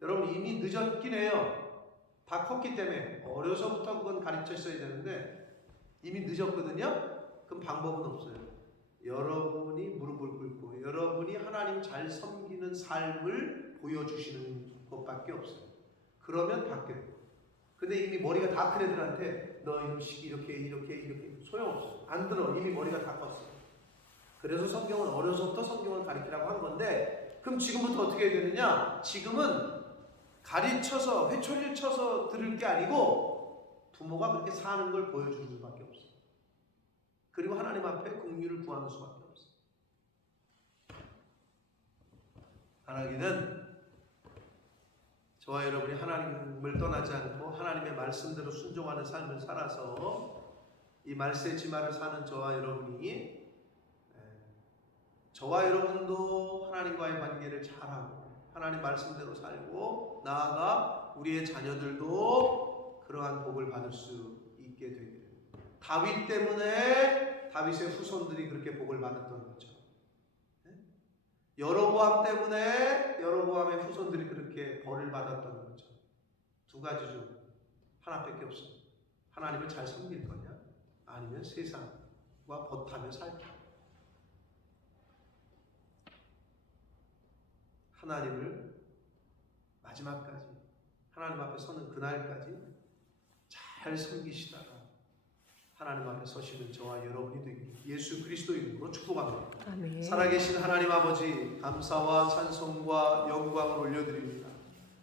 여러분, 이미 늦었긴 해요. 다 컸기 때문에 어려서부터 그건 가르쳤어야 되는데 이미 늦었거든요. 그럼 방법은 없어요. 여러분이 무릎을 꿇고 여러분이 하나님 잘 섬기는 삶을 보여주시는 것밖에 없어요. 그러면 바뀌어요. 근데 이미 머리가 다 큰 애들한테 너 이놈식 이렇게 소용없어. 안 들어. 이미 머리가 다 컸어. 그래서 성경은 어려서부터 성경을 가르치라고 한 건데, 그럼 지금부터 어떻게 해야 되느냐? 지금은 가르쳐서 회초리를 쳐서 들을 게 아니고 부모가 그렇게 사는 걸 보여주는 수밖에 없어요. 그리고 하나님 앞에 긍휼을 구하는 수밖에 없어요. 바라기는 저와 여러분이 하나님을 떠나지 않고 하나님의 말씀대로 순종하는 삶을 살아서 이 말세지마를 사는 저와 여러분이, 저와 여러분도 하나님과의 관계를 잘하고 하나님 말씀대로 살고 나아가 우리의 자녀들도 그러한 복을 받을 수 있게 되기를. 다윗 때문에 다윗의 후손들이 그렇게 복을 받았던 거죠. 여로보암 때문에 여로보암의 후손들이 그렇게 벌을 받았던 거죠. 두 가지 중 하나밖에 없습니다. 하나님을 잘 섬길 거냐, 아니면 세상과 벗하며 살 거냐. 하나님을 마지막까지, 하나님 앞에 서는 그날까지 잘 섬기시다가 하나님 앞에 서시는 저와 여러분이 되기를 예수 그리스도 이름으로 축복합니다. 아멘. 살아계신 하나님 아버지, 감사와 찬송과 영광을 올려드립니다.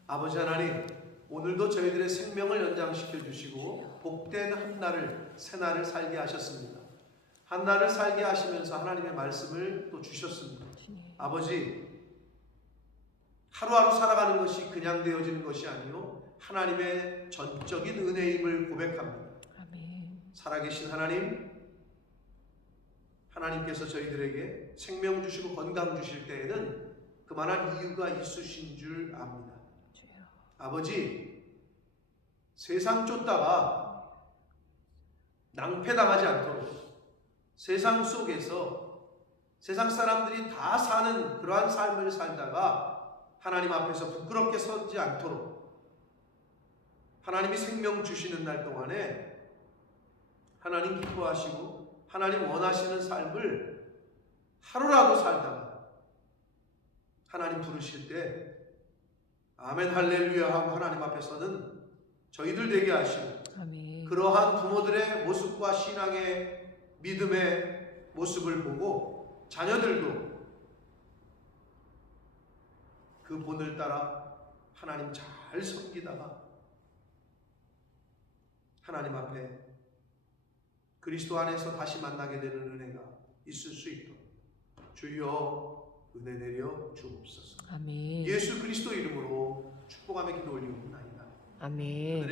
아버지 하나님, 오늘도 저희들의 생명을 연장시켜 주시고 복된 한날을, 새날을 살게 하셨습니다. 한날을 살게 하시면서 하나님의 말씀을 또 주셨습니다. 아버지, 하루하루 살아가는 것이 그냥 되어지는 것이 아니요 하나님의 전적인 은혜임을 고백합니다. 아멘. 살아계신 하나님, 하나님께서 저희들에게 생명 주시고 건강 주실 때에는 그만한 이유가 있으신 줄 압니다. 주여. 아버지, 세상 쫓다가 낭패당하지 않도록 세상 속에서 세상 사람들이 다 사는 그러한 삶을 살다가 하나님 앞에서 부끄럽게 서지 않도록 하나님이 생명 주시는 날 동안에 하나님 기뻐하시고 하나님 원하시는 삶을 하루라도 살다가 하나님 부르실 때 아멘 할렐루야 하고 하나님 앞에서는 저희들 되게 하시고, 아멘. 그러한 부모들의 모습과 신앙의 믿음의 모습을 보고 자녀들도 그 본을 따라 하나님 잘 섬기다가 하나님 앞에 그리스도 안에서 다시 만나게 되는 은혜가 있을 수 있도록 주여 은혜 내려 주옵소서. 아멘. 예수 그리스도 이름으로 축복하며 기도 올리옵나이다. 아멘.